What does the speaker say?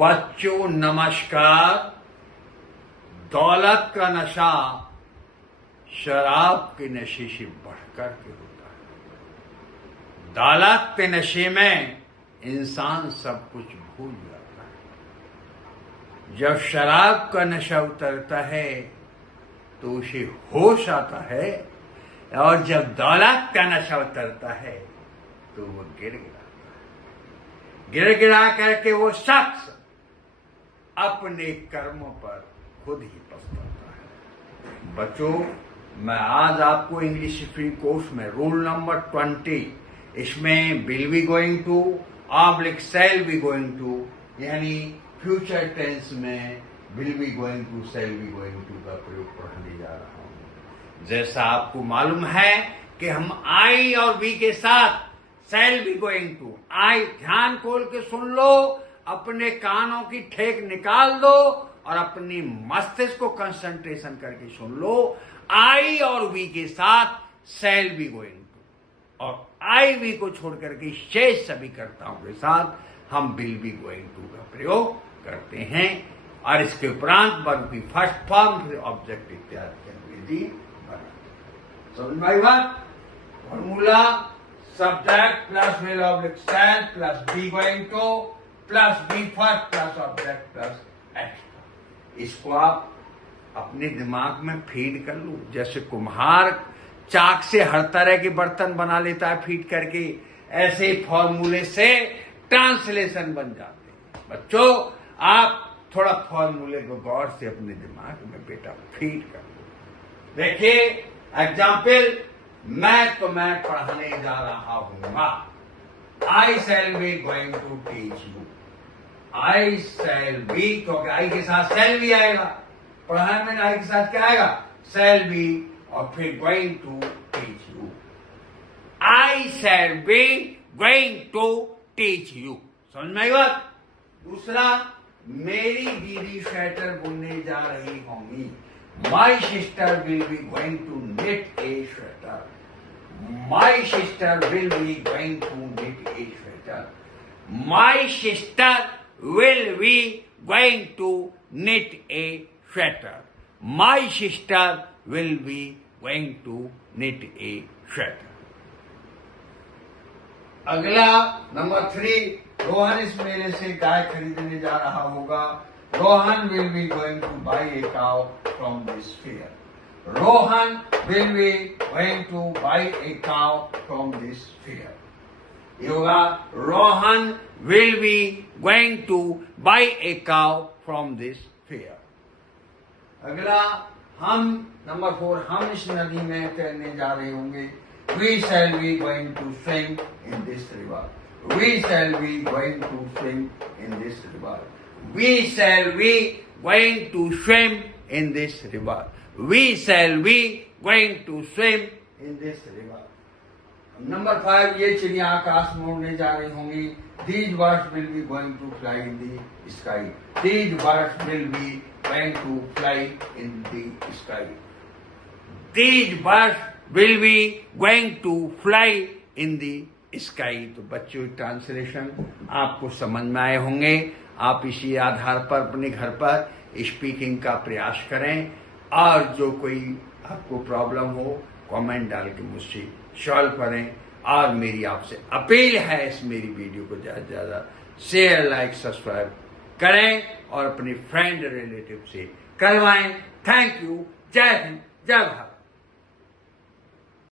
बच्चों नमस्कार। दौलत का नशा शराब के नशे से बढ़कर के होता है। दौलत के नशे में इंसान सब कुछ भूल जाता है। जब शराब का नशा उतरता है तो उसे होश आता है, और जब दौलत का नशा उतरता है तो वो गिड़गिड़ाता है। गिड़गिड़ा करके वो शख्स अपने कर्मों पर खुद ही पछताता है। बच्चों, मैं आज आपको इंग्लिश स्पीकिंग कोर्स में रूल नंबर 20, इसमें will be going to oblique shall be going to, यानी फ्यूचर टेंस में will be going to shall be going to का प्रयोग पढ़ने जा रहा हूं। जैसा आपको मालूम है कि हम आई और बी के साथ शैल बी गोइंग टू, आई ध्यान खोल के सुन लो, अपने कानों की ठेक निकाल दो और अपनी मस्तिष्क को कंसंट्रेशन करके सुन लो। आई और वी के साथ शैल बी गोइंग टू, और आई वी को छोड़ करके शेष सभी कर्ताओं के साथ हम विल बी गोइंग टू का प्रयोग करते हैं। और इसके उपरांत वर्ब की फर्स्ट फॉर्म फिर ऑब्जेक्ट इत्यादि अंग्रेजी बनाते। समझ में आई बात? Formula subject plus will oblique shall plus be going to plus V first plus object plus extra. इसको आप अपने दिमाग में फीड कर लो। जैसे कुम्हार चाक से हर तरह के बर्तन बना लेता है फीड करके, ऐसे फॉर्मूले से ट्रांसलेशन बन जाते हैं। बच्चों, आप थोड़ा फॉर्मूले को गौर से अपने दिमाग में बेटा फीड कर लो। देखिए एग्जाम्पल, मैं तुम्हें पढ़ाने जा रहा हूंगा। I shall be going to teach you. I shall be, क्योंकि आई के साथ शैल भी आएगा। पढ़ाने में आई के साथ क्या आएगा? शैल बी, और फिर going to teach you. I shall be going to teach you. समझ में आई बात? दूसरा, मेरी दीदी स्वेटर बुनने जा रही होंगी। My sister will be going to knit a sweater. My sister will be going to knit a sweater. My sister will be going to knit a sweater. My sister will be going to knit a sweater. अगला number 3, Rohan इस मेले से गाय खरीदने जा रहा होगा। Rohan will be going to buy a cow from this fair. Rohan will be going to buy a cow from this fair. ये होगा Rohan will be going to buy a cow from this fair. अगला, हम number 4, हम इस नदी में तैरने जा रहे होंगे। We shall be going to swim in this river. We shall be going to swim in this river. We shall be going to swim in this river. We shall be going to swim in this river. Number 5, ये चिड़िया आकाश में उड़ने जा रही होंगी। These birds will be going to fly in the sky. These birds will be going to fly in the sky. These birds will be going to fly in the sky. तो बच्चों, translation आपको समझ में आए होंगे। आप इसी आधार पर अपने घर पर स्पीकिंग का प्रयास करें, और जो कोई आपको प्रॉब्लम हो कमेंट डाल के मुझसे सॉल्व करें। और मेरी आपसे अपील है, इस मेरी वीडियो को ज़्यादा से ज़्यादा शेयर, लाइक, सब्सक्राइब करें और अपने फ्रेंड रिलेटिव से करवाएं। Thank you. जय हिंद, जय भारत।